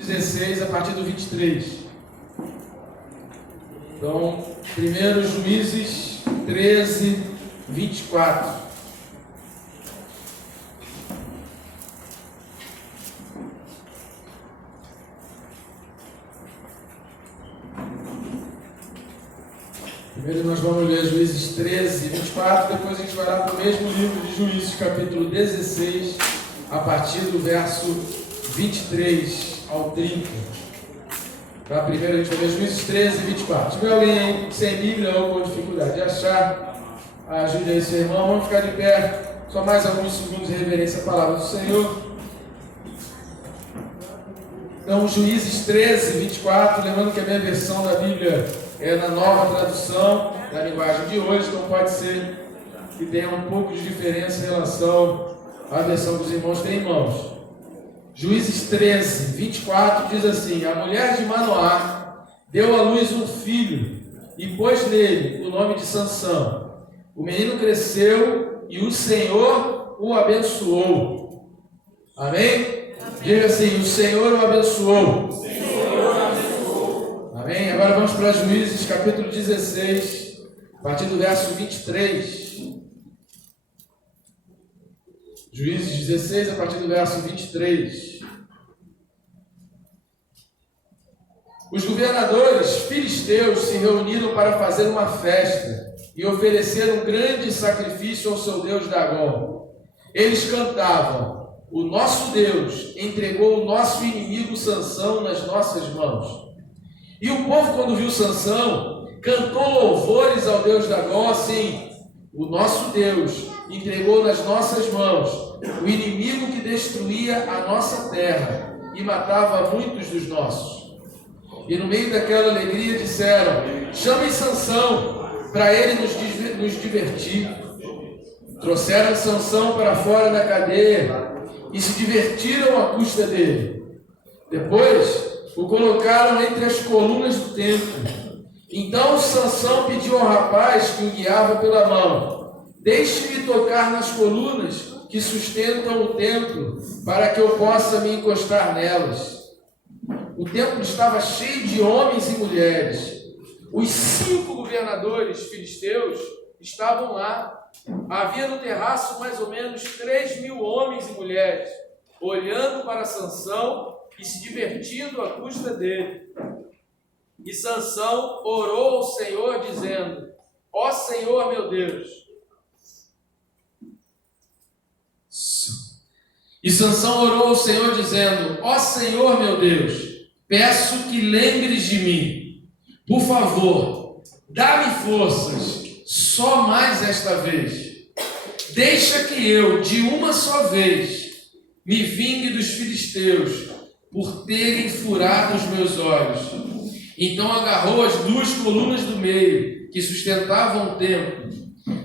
16 a partir do 23. Então, 1 Juízes 13, 24. Primeiro nós vamos ler Juízes 13, 24, depois a gente vai lá para o mesmo livro de Juízes, capítulo 16, a partir do verso 23 ao 30. Para primeiro a gente vai ler Juízes 13, 24. Se tiver alguém aí sem Bíblia ou com dificuldade de achar, ajude aí seu irmão. Vamos ficar de pé, só mais alguns segundos de reverência à palavra do Senhor. Então, Juízes 13, 24, lembrando que a minha versão da Bíblia é na nova tradução da linguagem de hoje, então pode ser que tenha um pouco de diferença em relação à versão que os irmãos têm em mãos. Juízes 13, 24 diz assim: a mulher de Manoá deu à luz um filho e pôs nele o nome de Sansão. O menino cresceu e o Senhor o abençoou. Amém? Diga assim: o Senhor o abençoou. Amém? Agora vamos para Juízes, capítulo 16, a partir do verso 23. Juízes 16, a partir do verso 23. Os governadores filisteus se reuniram para fazer uma festa e oferecer um grande sacrifício ao seu deus Dagom. Eles cantavam: o nosso Deus entregou o nosso inimigo Sansão nas nossas mãos. E o povo, quando viu Sansão, cantou louvores ao Deus Dagom assim: o nosso Deus entregou nas nossas mãos o inimigo que destruía a nossa terra e matava muitos dos nossos. E no meio daquela alegria disseram: chamem Sansão para ele nos divertir. Trouxeram Sansão para fora da cadeia e se divertiram à custa dele. Depois o colocaram entre as colunas do templo. Então Sansão pediu ao rapaz que o guiava pela mão: deixe-me tocar nas colunas que sustentam o templo, para que eu possa me encostar nelas. O templo estava cheio de homens e mulheres. Os 5 governadores filisteus estavam lá. Havia no terraço mais ou menos 3.000 homens e mulheres, olhando para Sansão e se divertindo à custa dele. E Sansão orou ao Senhor, dizendo: ó Senhor meu Deus. E Sansão orou ao Senhor, dizendo: ó Senhor meu Deus, peço que lembres de mim. Por favor, dá-me forças, só mais esta vez. Deixa que eu, de uma só vez, me vingue dos filisteus, por terem furado os meus olhos. Então agarrou as 2 colunas do meio, que sustentavam o templo,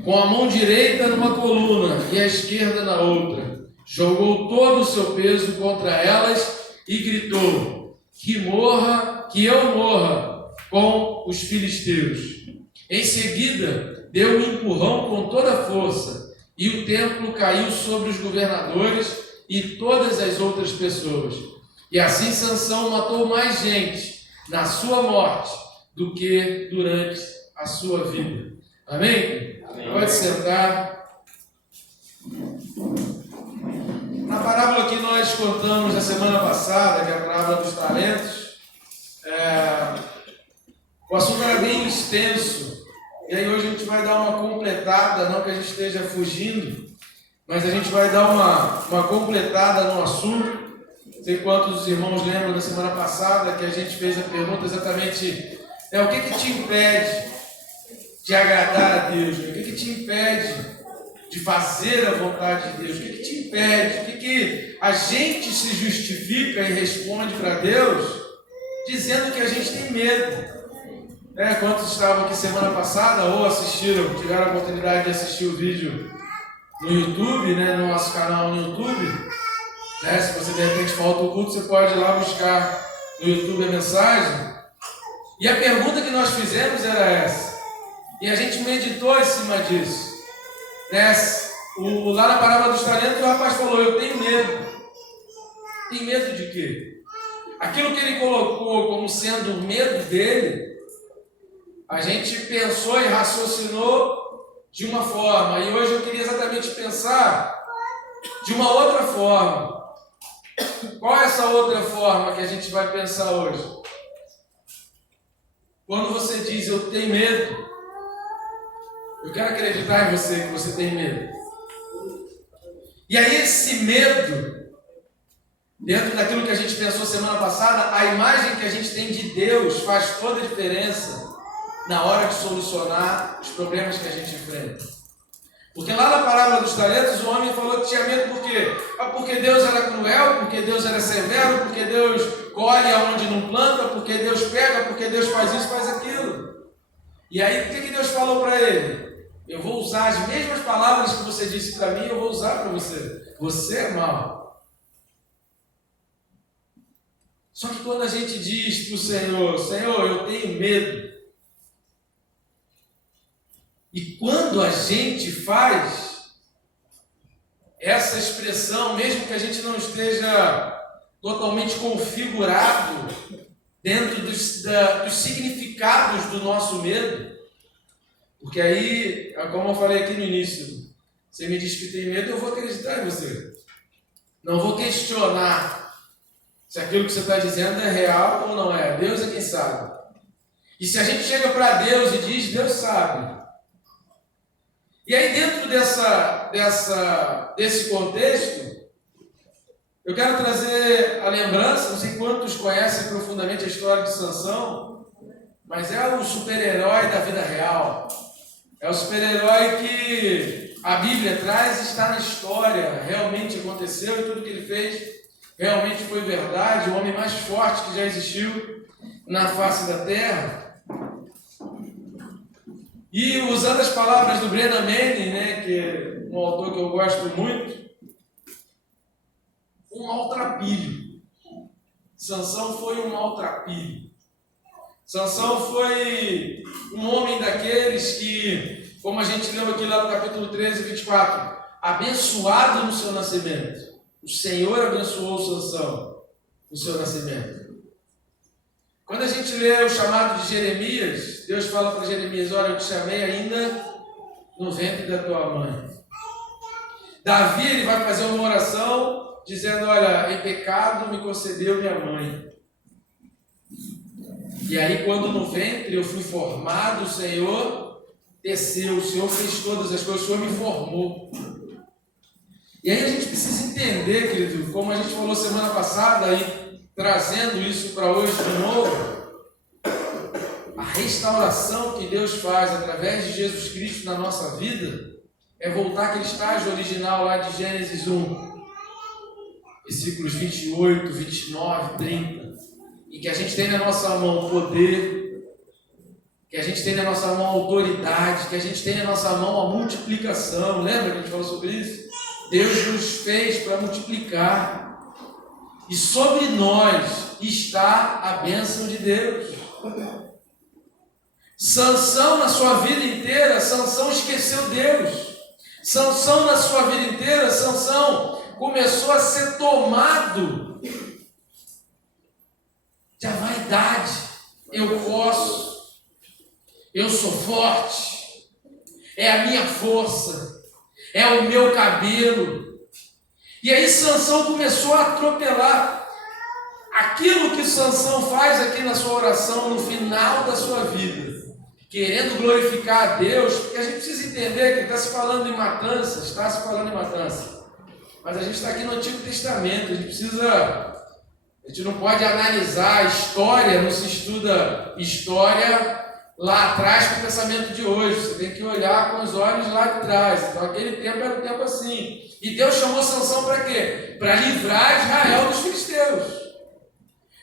com a mão direita numa coluna e a esquerda na outra. Jogou todo o seu peso contra elas e gritou: que eu morra com os filisteus. Em seguida, deu um empurrão com toda a força, e o templo caiu sobre os governadores e todas as outras pessoas. E assim Sansão matou mais gente na sua morte do que durante a sua vida. Amém? Amém. Pode sentar. Na parábola que nós contamos na semana passada, que é a parábola dos talentos, o assunto era bem extenso, e aí hoje a gente vai dar uma completada, não que a gente esteja fugindo, mas a gente vai dar uma completada no assunto. Não sei quantos os irmãos lembram da semana passada que a gente fez a pergunta exatamente: o que te impede de agradar a Deus? O que te impede de fazer a vontade de Deus? O que te impede? O que a gente se justifica e responde para Deus dizendo que a gente tem medo? Quantos estavam aqui semana passada ou assistiram, tiveram a oportunidade de assistir o vídeo no YouTube, no nosso canal no YouTube? Se você de repente falta o culto, você pode ir lá buscar no YouTube a mensagem. E a pergunta que nós fizemos era essa, e a gente meditou em cima disso. Lá na parábola dos talentos, o rapaz falou: eu tenho medo. Tem medo de quê? aquilo que ele colocou como sendo o medo dele, a gente pensou e raciocinou de uma forma. E hoje eu queria exatamente pensar de uma outra forma. Qual é essa outra forma que a gente vai pensar hoje? Quando você diz, eu tenho medo, eu quero acreditar em você, que você tem medo. E aí esse medo, dentro daquilo que a gente pensou semana passada, a imagem que a gente tem de Deus faz toda a diferença na hora de solucionar os problemas que a gente enfrenta. Porque lá na parábola dos talentos, o homem falou que tinha medo por quê? Porque Deus era cruel, porque Deus era severo, porque Deus colhe aonde não planta, porque Deus pega, porque Deus faz isso, faz aquilo. E aí o que Deus falou para ele? Eu vou usar as mesmas palavras que você disse para mim, eu vou usar para você. Você é mau. Só que quando a gente diz para o Senhor, Senhor, eu tenho medo. E quando a gente faz essa expressão, mesmo que a gente não esteja totalmente configurado dentro dos significados do nosso medo, porque aí, como eu falei aqui no início, você me diz que tem medo, eu vou acreditar em você. Não vou questionar se aquilo que você está dizendo é real ou não é. Deus é quem sabe. E se a gente chega para Deus e diz, Deus sabe. E aí dentro desse contexto, eu quero trazer a lembrança, não sei quantos conhecem profundamente a história de Sansão, mas é o super-herói da vida real. É o super-herói que a Bíblia traz, está na história, realmente aconteceu e tudo que ele fez realmente foi verdade, o homem mais forte que já existiu na face da terra. E usando as palavras do Brennan Manning, né, que é um autor que eu gosto muito, um maltrapilho. Sansão foi um maltrapilho. Sansão foi um homem daqueles que, como a gente leu aqui lá no capítulo 13, 24, abençoado no seu nascimento. O Senhor abençoou Sansão no seu nascimento. Quando a gente lê o chamado de Jeremias, Deus fala para Jeremias, olha, eu te chamei ainda no ventre da tua mãe. Davi, ele vai fazer uma oração dizendo, olha, em pecado me concedeu minha mãe. E aí quando no ventre eu fui formado, o Senhor teceu, o Senhor fez todas as coisas, o Senhor me formou. E aí a gente precisa entender, querido, como a gente falou semana passada aí, trazendo isso para hoje de novo, a restauração que Deus faz através de Jesus Cristo na nossa vida é voltar àquele estágio original lá de Gênesis 1, versículos 28, 29, 30, em que a gente tem na nossa mão poder, que a gente tem na nossa mão autoridade, que a gente tem na nossa mão a multiplicação. Lembra que a gente falou sobre isso? Deus nos fez para multiplicar. E sobre nós está a bênção de Deus. Sansão na sua vida inteira, Sansão esqueceu Deus. Sansão na sua vida inteira, Sansão começou a ser tomado de vaidade. Eu posso, eu sou forte, é a minha força, é o meu cabelo. E aí Sansão começou a atropelar aquilo que Sansão faz aqui na sua oração no final da sua vida, querendo glorificar a Deus, porque a gente precisa entender que está se falando em matança, mas a gente está aqui no Antigo Testamento, a gente não pode analisar a história, não se estuda história lá atrás com o pensamento de hoje, você tem que olhar com os olhos lá de trás. Então aquele tempo era um tempo assim. E Deus chamou Sansão para quê? Para livrar Israel dos filisteus.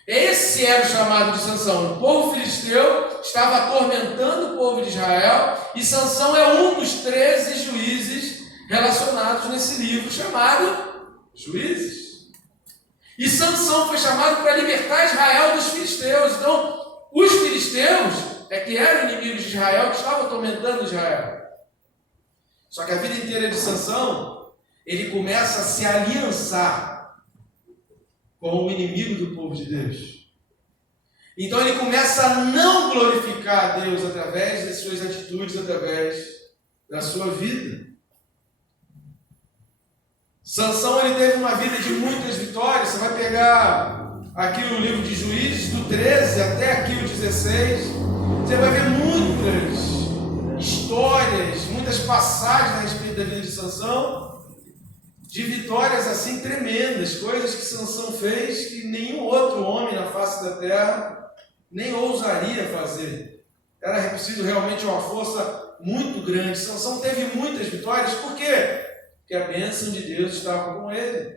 Esse era o chamado de Sansão. O povo filisteu estava atormentando o povo de Israel e Sansão é um dos 13 juízes relacionados nesse livro chamado Juízes. E Sansão foi chamado para libertar Israel dos filisteus. Então, os filisteus que eram inimigos de Israel, que estavam atormentando Israel. Só que a vida inteira de Sansão, ele começa a se aliançar como o inimigo do povo de Deus. Então ele começa a não glorificar a Deus através das suas atitudes, através da sua vida. Sansão, ele teve uma vida de muitas vitórias. Você vai pegar aqui o livro de Juízes, do 13 até aqui o 16, você vai ver muitas histórias, muitas passagens a respeito da vida de Sansão, de vitórias assim tremendas, coisas que Sansão fez que nenhum outro homem na face da terra nem ousaria fazer. Era preciso realmente uma força muito grande. Sansão teve muitas vitórias, por quê? Porque a bênção de Deus estava com ele.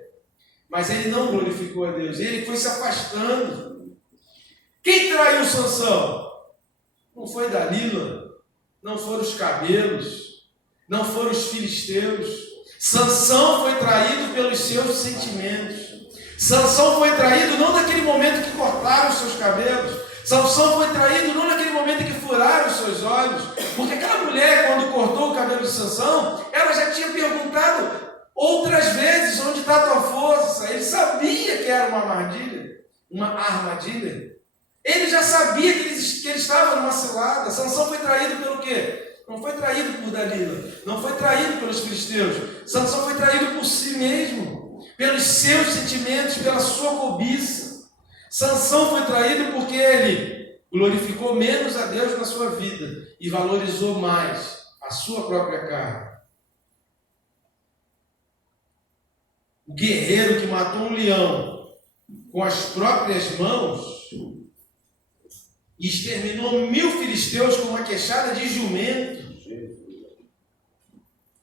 Mas ele não glorificou a Deus, ele foi se afastando. Quem traiu Sansão? Não foi Dalila, não foram os cabelos, não foram os filisteus. Sansão foi traído pelos seus sentimentos. Sansão foi traído não naquele momento que cortaram os seus cabelos. Sansão foi traído não naquele momento em que furaram os seus olhos, porque aquela mulher, quando cortou o cabelo de Sansão, ela já tinha perguntado outras vezes: onde está a tua força? Ele sabia que era uma armadilha. Ele já sabia que ele estava numa cilada. Sansão foi traído pelo quê? Não foi traído por Dalila, não foi traído pelos filisteus. Sansão foi traído por si mesmo, pelos seus sentimentos, pela sua cobiça. Sansão foi traído porque ele glorificou menos a Deus na sua vida e valorizou mais a sua própria carne. O guerreiro que matou um leão com as próprias mãos e exterminou 1000 filisteus com uma queixada de jumento,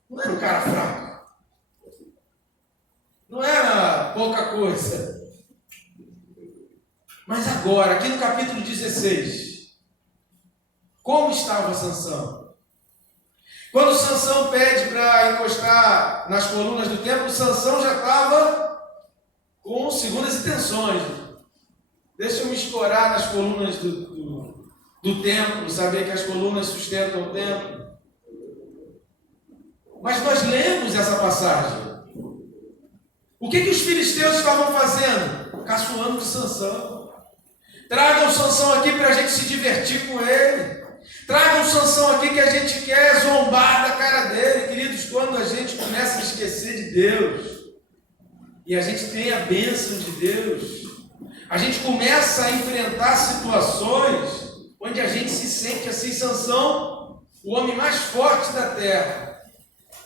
não era um cara fraco, não era pouca coisa. Mas agora, aqui no capítulo 16, como estava Sansão? Quando Sansão pede para encostar nas colunas do templo, Sansão já estava com segundas intenções. Deixa eu me escorar nas colunas do templo, saber que as colunas sustentam o templo. Mas nós lemos essa passagem. O que os filisteus estavam fazendo? Caçoando de Sansão. Tragam o Sansão aqui para a gente se divertir com ele. Tragam o Sansão aqui que a gente quer zombar da cara dele. Queridos, quando a gente começa a esquecer de Deus e a gente tem a bênção de Deus, a gente começa a enfrentar situações onde a gente se sente assim. Sansão, o homem mais forte da terra,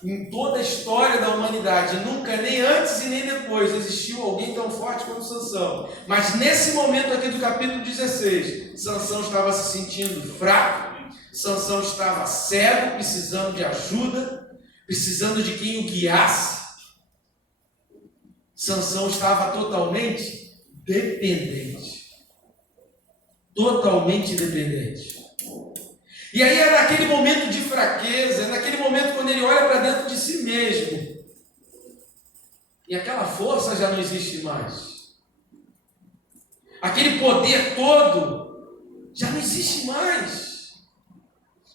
em toda a história da humanidade, nunca, nem antes e nem depois, existiu alguém tão forte quanto Sansão. Mas nesse momento aqui do capítulo 16, Sansão estava se sentindo fraco, Sansão estava cego, precisando de ajuda, precisando de quem o guiasse. Sansão estava totalmente dependente. Totalmente dependente. E aí é naquele momento de fraqueza, é naquele momento quando ele olha para dentro de si mesmo. E aquela força já não existe mais. Aquele poder todo já não existe mais.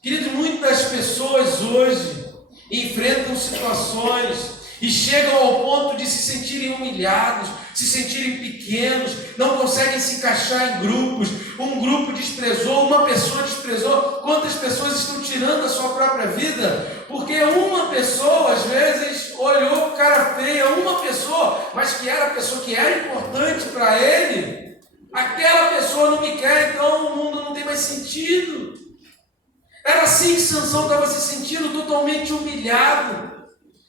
Querido, muitas pessoas hoje enfrentam situações e chegam ao ponto de se sentirem humilhados, se sentirem pequenos, não conseguem se encaixar em grupos. Um grupo desprezou, uma pessoa desprezou. Quantas pessoas estão tirando a sua própria vida? Porque uma pessoa, às vezes, olhou com cara feia, uma pessoa, mas que era a pessoa que era importante para ele, aquela pessoa não me quer, então o mundo não tem mais sentido. Era assim que Sansão estava se sentindo, totalmente humilhado.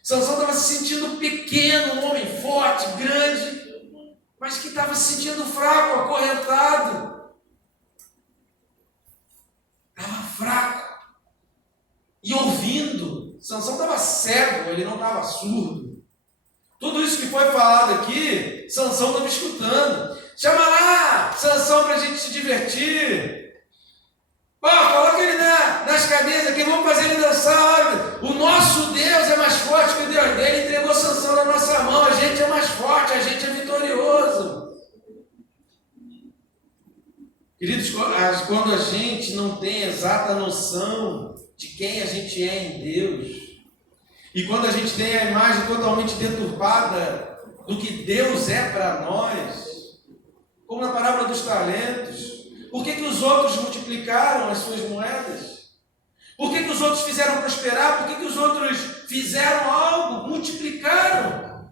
Sansão estava se sentindo pequeno, um homem forte, grande, mas que estava se sentindo fraco, acorrentado. Estava fraco. E ouvindo, Sansão estava cego, ele não estava surdo. Tudo isso que foi falado aqui, Sansão estava escutando. Chama lá, Sansão, para a gente se divertir. Coloca ele nas cadeiras aqui, vamos fazer ele dançar. Olha, o nosso Deus é mais forte que o Deus dele, entregou Sansão na nossa mão. A gente é mais forte, a gente é vitorioso. Queridos, quando a gente não tem exata noção de quem a gente é em Deus, e quando a gente tem a imagem totalmente deturpada do que Deus é para nós, como na parábola dos talentos. Por que os outros multiplicaram as suas moedas? Por que os outros fizeram prosperar? Por que os outros fizeram algo, multiplicaram?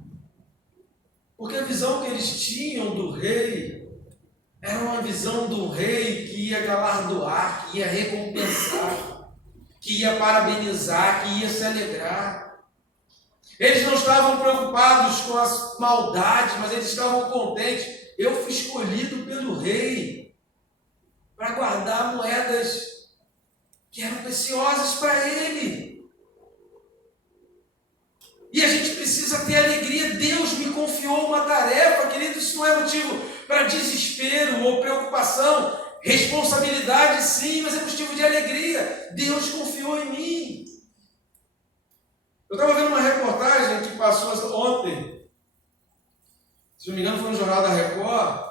Porque a visão que eles tinham do rei era uma visão do rei que ia galardoar, que ia recompensar, que ia parabenizar, que ia se alegrar. Eles não estavam preocupados com as maldades, mas eles estavam contentes. Eu fui escolhido pelo rei para guardar moedas que eram preciosas para ele. E a gente precisa ter alegria. Deus me confiou uma tarefa, querido. Isso não é motivo para desespero ou preocupação. Responsabilidade, sim, mas é motivo de alegria. Deus confiou em mim. Eu estava vendo uma reportagem que passou ontem, se não me engano foi no Jornal da Record,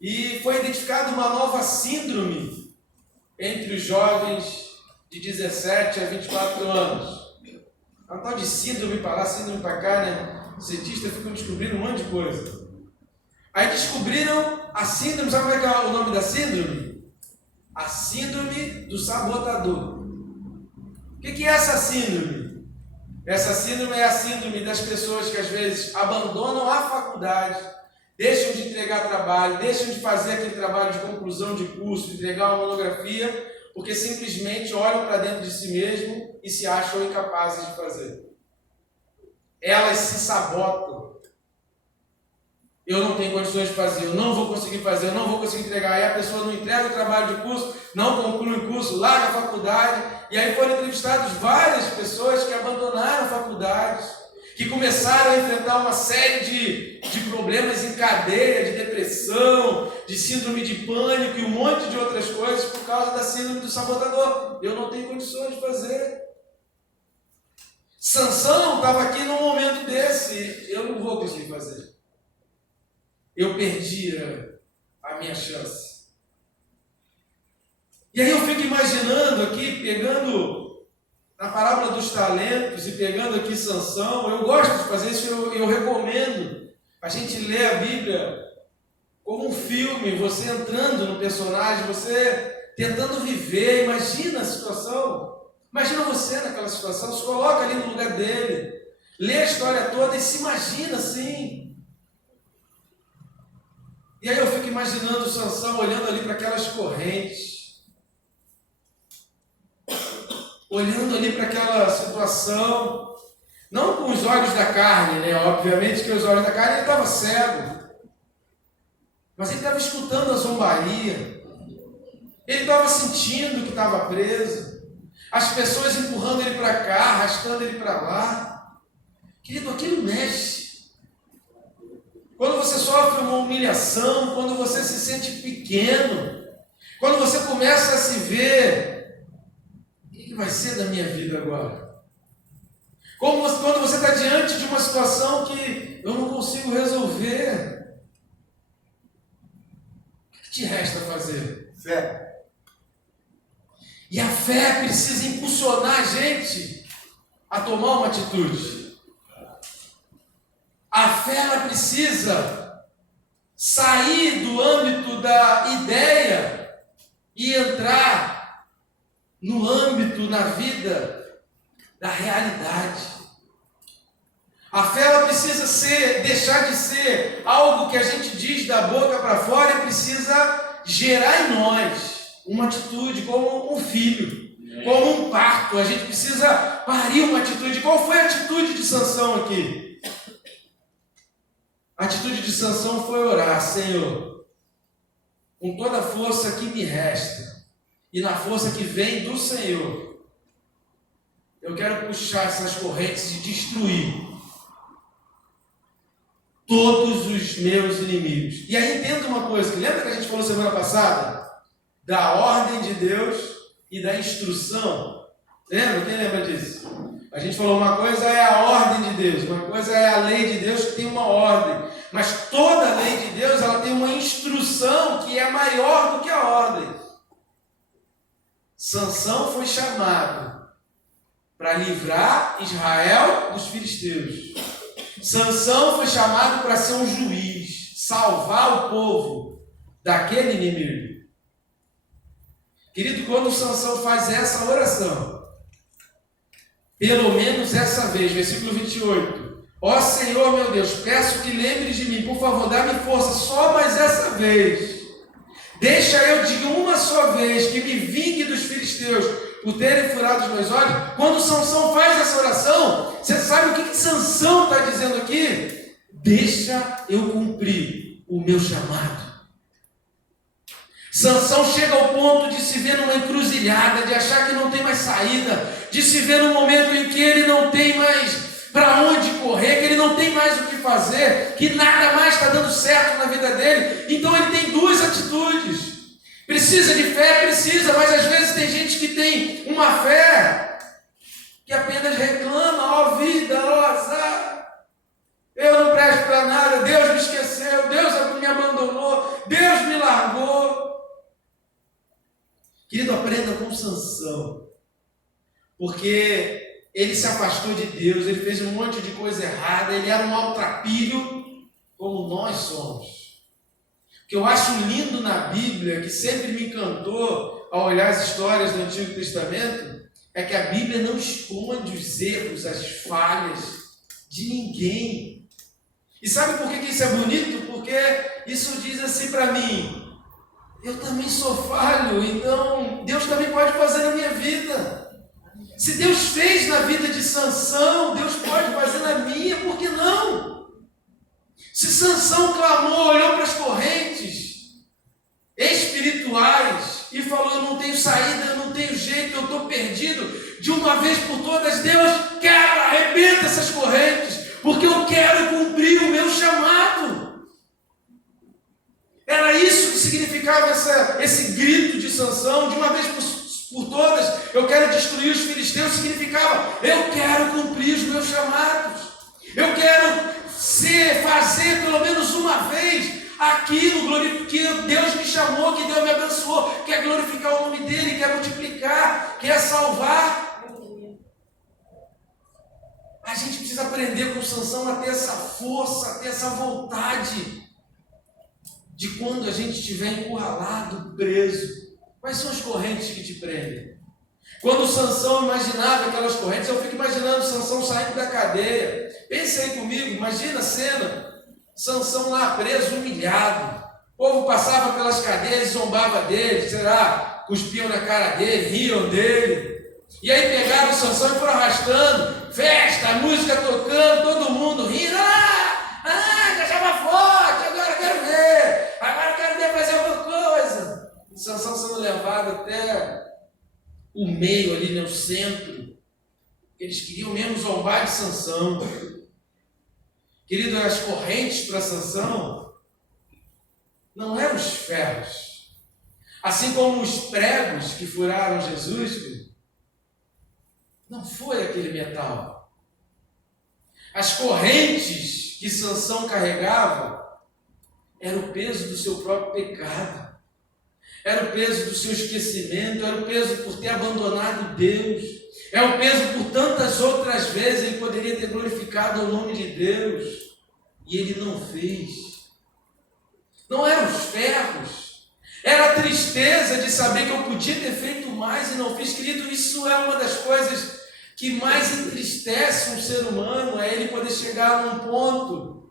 e foi identificada uma nova síndrome entre os jovens de 17 a 24 anos. A tal de síndrome para lá, síndrome para cá, né? Os cientistas ficam descobrindo um monte de coisa. Aí descobriram a síndrome, sabe como é que é o nome da síndrome? A síndrome do sabotador. O que é essa síndrome? Essa síndrome é a síndrome das pessoas que às vezes abandonam a faculdade, deixam de entregar trabalho, deixam de fazer aquele trabalho de conclusão de curso, de entregar uma monografia, porque simplesmente olham para dentro de si mesmo e se acham incapazes de fazer. Elas se sabotam. Eu não tenho condições de fazer, eu não vou conseguir fazer, eu não vou conseguir entregar. Aí a pessoa não entrega o trabalho de curso, não conclui o curso, larga a faculdade. E aí foram entrevistados várias pessoas que abandonaram faculdades, que começaram a enfrentar uma série de problemas em cadeia, de depressão, de síndrome de pânico e um monte de outras coisas por causa da síndrome do sabotador. Eu não tenho condições de fazer. Sansão estava aqui num momento desse, eu não vou conseguir fazer. Eu perdi a minha chance. E aí eu fico imaginando aqui, pegando na parábola dos talentos e pegando aqui Sansão, eu gosto de fazer isso, eu recomendo a gente ler a Bíblia como um filme, você entrando no personagem, você tentando viver, imagina a situação, imagina você naquela situação, se coloca ali no lugar dele, lê a história toda e se imagina assim. E aí eu fico imaginando Sansão olhando ali para aquelas correntes, olhando ali para aquela situação, não com os olhos da carne, né? Obviamente que os olhos da carne ele estava cego, mas ele estava escutando a zombaria, ele estava sentindo que estava preso, as pessoas empurrando ele para cá, arrastando ele para lá. Querido, aquilo mexe. Quando você sofre uma humilhação, quando você se sente pequeno, quando você começa a se ver, o que vai ser da minha vida agora? Quando você está diante de uma situação que eu não consigo resolver, o que te resta fazer? Fé. E a fé precisa impulsionar a gente a tomar uma atitude. A fé ela precisa sair do âmbito da ideia e entrar no âmbito, na vida da realidade. A fé ela precisa deixar de ser algo que a gente diz da boca para fora e precisa gerar em nós uma atitude como um filho, como um parto. A gente precisa parir uma atitude. Qual foi a atitude de Sansão aqui? A atitude de Sansão foi orar: Senhor, com toda a força que me resta e na força que vem do Senhor, eu quero puxar essas correntes e destruir todos os meus inimigos. E aí entenda uma coisa, que lembra que a gente falou semana passada? Da ordem de Deus e da instrução. Lembra? Quem lembra disso? A gente falou, uma coisa é a ordem de Deus, uma coisa é a lei de Deus que tem uma ordem, mas toda a lei de Deus ela tem uma instrução que é maior do que a ordem. Sansão foi chamado para livrar Israel dos filisteus. Sansão foi chamado para ser um juiz. salvar o povo daquele inimigo. Querido, quando Sansão faz essa oração, pelo menos essa vez, versículo 28, ó Senhor meu Deus, peço que lembres de mim, por favor, dá-me força só mais essa vez. Deixa eu de uma só vez que me vingue dos filisteus por terem furado os meus olhos. Quando Sansão faz essa oração, você sabe o que Sansão está dizendo aqui? Deixa eu cumprir o meu chamado. Sansão chega ao ponto de se ver numa encruzilhada, de achar que não tem mais saída, de se ver num momento em que ele não tem mais para onde correr, que ele não tem mais o que fazer, que nada mais está dando certo na vida dele. Então ele tem duas atitudes. Precisa de fé? Precisa, mas às vezes tem gente que tem uma fé que apenas reclama, ó vida, ó azar, eu não presto para nada, Deus me esqueceu, Deus me abandonou, Deus me largou. Querido, aprenda com Sansão, porque ele se afastou de Deus, ele fez um monte de coisa errada, ele era um maltrapilho, como nós somos. O que eu acho lindo na Bíblia, que sempre me encantou ao olhar as histórias do Antigo Testamento, é que a Bíblia não esconde os erros, as falhas de ninguém. E sabe por que isso é bonito? Porque isso diz assim para mim: eu também sou falho, então Deus também pode fazer na minha vida. Se Deus fez na vida de Sansão, Deus pode fazer na minha, por que não? Se Sansão clamou, olhou para as correntes espirituais e falou: eu não tenho saída, eu não tenho jeito, eu estou perdido, de uma vez por todas, Deus, quebra, arrebenta essas correntes, porque eu quero cumprir o meu chamado. Era isso que significava esse grito de Sansão, de uma vez por todas, eu quero destruir os filisteus. Significava: eu quero cumprir os meus chamados, eu quero fazer pelo menos uma vez aquilo que Deus me chamou, que Deus me abençoou, quer glorificar o nome dele, quer multiplicar, quer salvar. A gente precisa aprender com Sansão a ter essa força, a ter essa vontade de quando a gente estiver encurralado, preso. Quais são as correntes que te prendem? Quando Sansão imaginava aquelas correntes, eu fico imaginando Sansão saindo da cadeia. Pense aí comigo, imagina a cena. Sansão lá preso, humilhado. O povo passava pelas cadeias e zombava dele, será? Cuspiam na cara dele, riam dele. E aí pegaram o Sansão e foram arrastando. Festa, música tocando, todo mundo rindo. Já estava forte, agora eu quero ver. Agora eu quero ver fazer alguma coisa. Sansão sendo levado até o meio ali, no centro. Eles queriam mesmo zombar de Sansão. Querido, as correntes para Sansão não eram os ferros. Assim como os pregos que furaram Jesus, não foi aquele metal. As correntes que Sansão carregava era o peso do seu próprio pecado. Era o peso do seu esquecimento, era o peso por ter abandonado Deus, é o peso por tantas outras vezes ele poderia ter glorificado o nome de Deus, e ele não fez. Não eram os ferros, era a tristeza de saber que eu podia ter feito mais e não fiz. Querido, isso é uma das coisas que mais entristece um ser humano, é ele poder chegar num ponto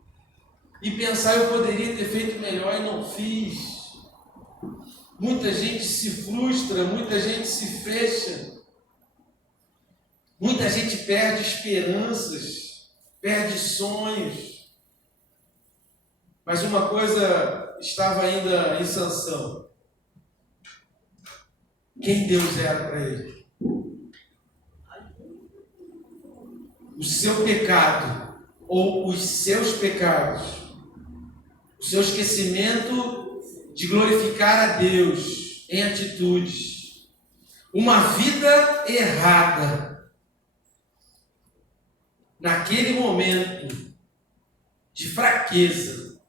e pensar: eu poderia ter feito melhor e não fiz. Muita gente se frustra, muita gente se fecha, muita gente perde esperanças, perde sonhos. Mas uma coisa estava ainda em Sansão: quem Deus era para ele. O seu pecado, ou os seus pecados, o seu esquecimento de glorificar a Deus em atitudes, uma vida errada, naquele momento de fraqueza,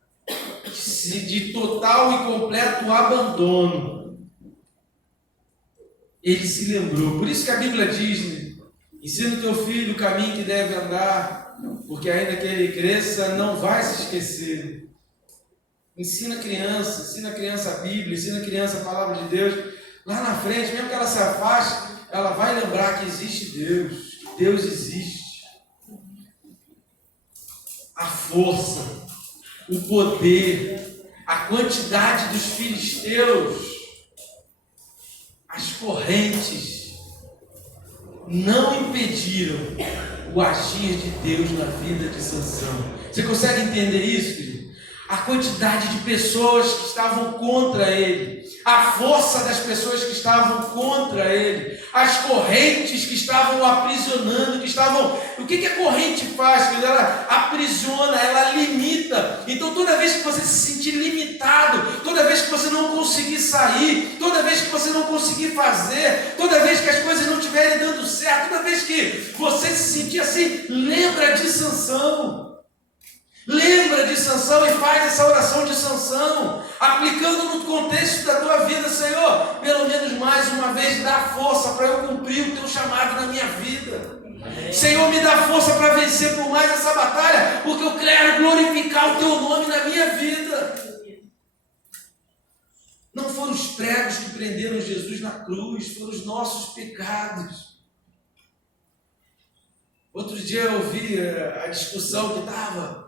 de total e completo abandono, ele se lembrou. Por isso que a Bíblia diz: ensina o teu filho o caminho que deve andar, porque ainda que ele cresça, não vai se esquecer. ensina a criança a Bíblia, ensina a criança a palavra de Deus. Lá na frente, mesmo que ela se afaste, ela vai lembrar que existe Deus, que Deus existe. A força, o poder, a quantidade dos filisteus, as correntes, não impediram o agir de Deus na vida de Sansão. Você consegue entender isso, querido? A quantidade de pessoas que estavam contra ele, a força das pessoas que estavam contra ele, as correntes que estavam o aprisionando, O que a corrente faz, querido? Ela aprisiona, ela limita. Então toda vez que você se sentir limitado, toda vez que você não conseguir sair, toda vez que você não conseguir fazer, toda vez que as coisas não estiverem dando certo, toda vez que você se sentir assim, lembra de Sansão. Lembra de Sansão e faz essa oração de Sansão, aplicando no contexto da tua vida. Senhor, pelo menos mais uma vez dá força para eu cumprir o teu chamado na minha vida. Amém. Senhor, me dá força para vencer por mais essa batalha, porque eu quero glorificar o teu nome na minha vida. Não foram os pregos que prenderam Jesus na cruz, foram os nossos pecados. Outro dia eu ouvi a discussão que estava.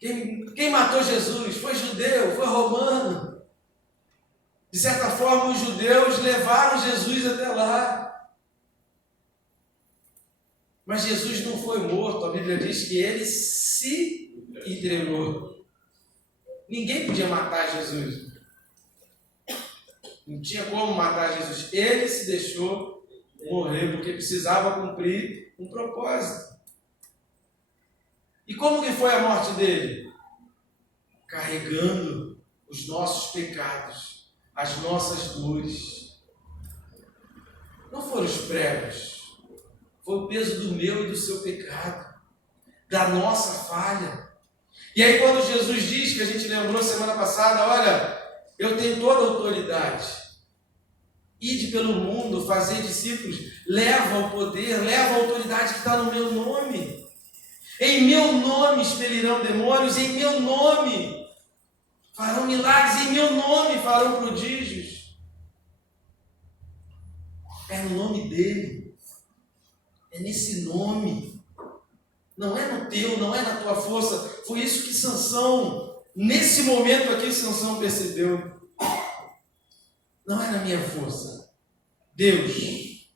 Quem matou Jesus? Foi judeu? Foi romano? De certa forma, os judeus levaram Jesus até lá. Mas Jesus não foi morto. A Bíblia diz que ele se entregou. Ninguém podia matar Jesus. Não tinha como matar Jesus. Ele se deixou morrer porque precisava cumprir um propósito. E como que foi a morte dele? Carregando os nossos pecados, as nossas dores. Não foram os pregos, foi o peso do meu e do seu pecado, da nossa falha. E aí quando Jesus diz, que a gente lembrou semana passada, olha, eu tenho toda a autoridade, ide pelo mundo, fazer discípulos, leva o poder, leva a autoridade que está no meu nome. Em meu nome expelirão demônios, em meu nome farão milagres, em meu nome farão prodígios. É no nome dele, é nesse nome, não é no teu, não é na tua força. Foi isso que Sansão, nesse momento aqui, Sansão percebeu. Não é na minha força. Deus,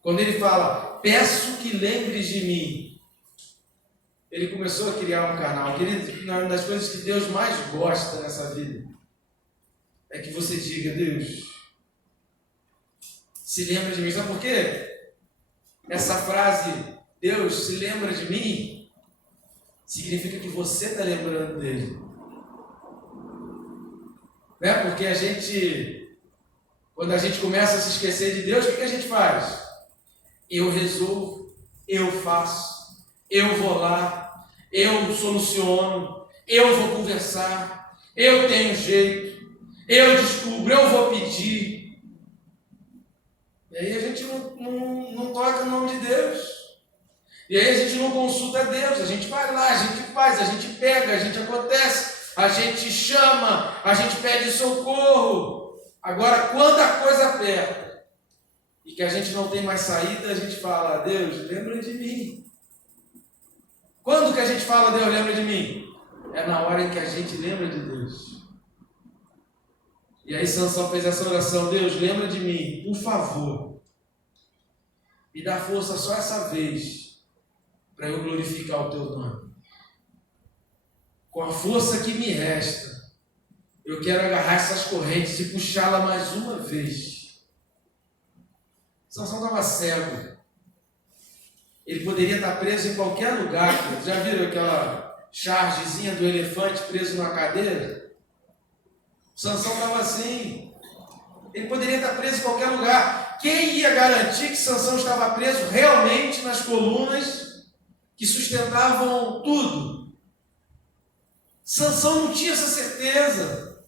quando ele fala, peço que lembres de mim, ele começou a criar um canal. Querido, uma das coisas que Deus mais gosta nessa vida é que você diga, Deus, se lembra de mim. Sabe por quê? Essa frase, Deus se lembra de mim, significa que você está lembrando dele. Não é? Porque quando a gente começa a se esquecer de Deus, o que a gente faz? Eu resolvo, eu faço, eu vou lá, eu soluciono, eu vou conversar, eu tenho jeito, eu descubro, eu vou pedir. E aí a gente não toca o nome de Deus. E aí a gente não consulta Deus, a gente vai lá, a gente faz, a gente pega, a gente acontece, a gente chama, a gente pede socorro. Agora, quando a coisa aperta e que a gente não tem mais saída, a gente fala, Deus, lembra de mim. Quando que a gente fala, Deus, lembra de mim? É na hora em que a gente lembra de Deus. E aí Sansão fez essa oração, Deus, lembra de mim, por favor. Me dá força só essa vez, para eu glorificar o teu nome. Com a força que me resta, eu quero agarrar essas correntes e puxá-la mais uma vez. Sansão estava cego. Ele poderia estar preso em qualquer lugar. Já viram aquela chargezinha do elefante preso numa cadeira? Sansão estava assim. Ele poderia estar preso em qualquer lugar. Quem ia garantir que Sansão estava preso realmente nas colunas que sustentavam tudo? Sansão não tinha essa certeza.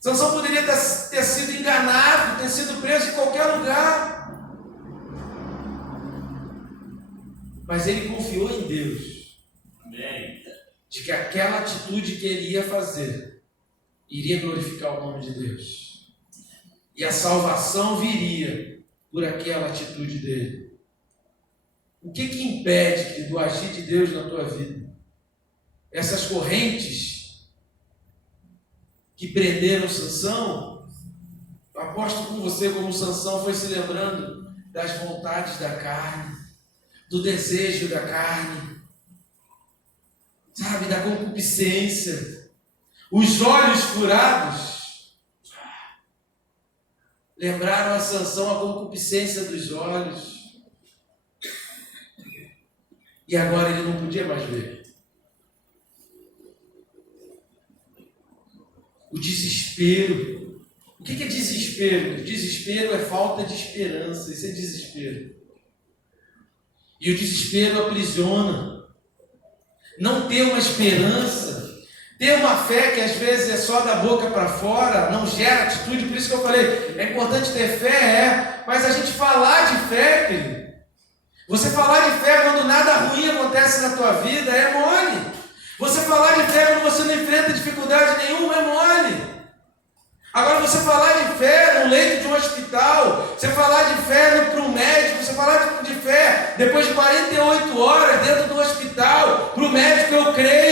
Sansão poderia ter sido enganado, ter sido preso em qualquer lugar. Mas ele confiou em Deus. Amém. De que aquela atitude que ele ia fazer iria glorificar o nome de Deus. E a salvação viria por aquela atitude dele. O que impede do agir de Deus na tua vida? Essas correntes que prenderam Sansão, eu aposto com você como Sansão foi se lembrando das vontades da carne, do desejo da carne, sabe, da concupiscência. Os olhos furados lembraram a Sansão a concupiscência dos olhos. E agora ele não podia mais ver. O desespero. O que é desespero? Desespero é falta de esperança. Isso é desespero. E o desespero aprisiona. Não ter uma esperança, ter uma fé que às vezes é só da boca para fora, não gera atitude. Por isso que eu falei, é importante ter fé, mas a gente falar de fé, querido. Você falar de fé quando nada ruim acontece na tua vida é mole. Você falar de fé quando você não enfrenta dificuldade nenhuma é mole. Agora você falar de fé no leito de um hospital, você falar de fé para um médico, você falar de fé depois de 48 horas dentro do hospital, para o médico eu creio.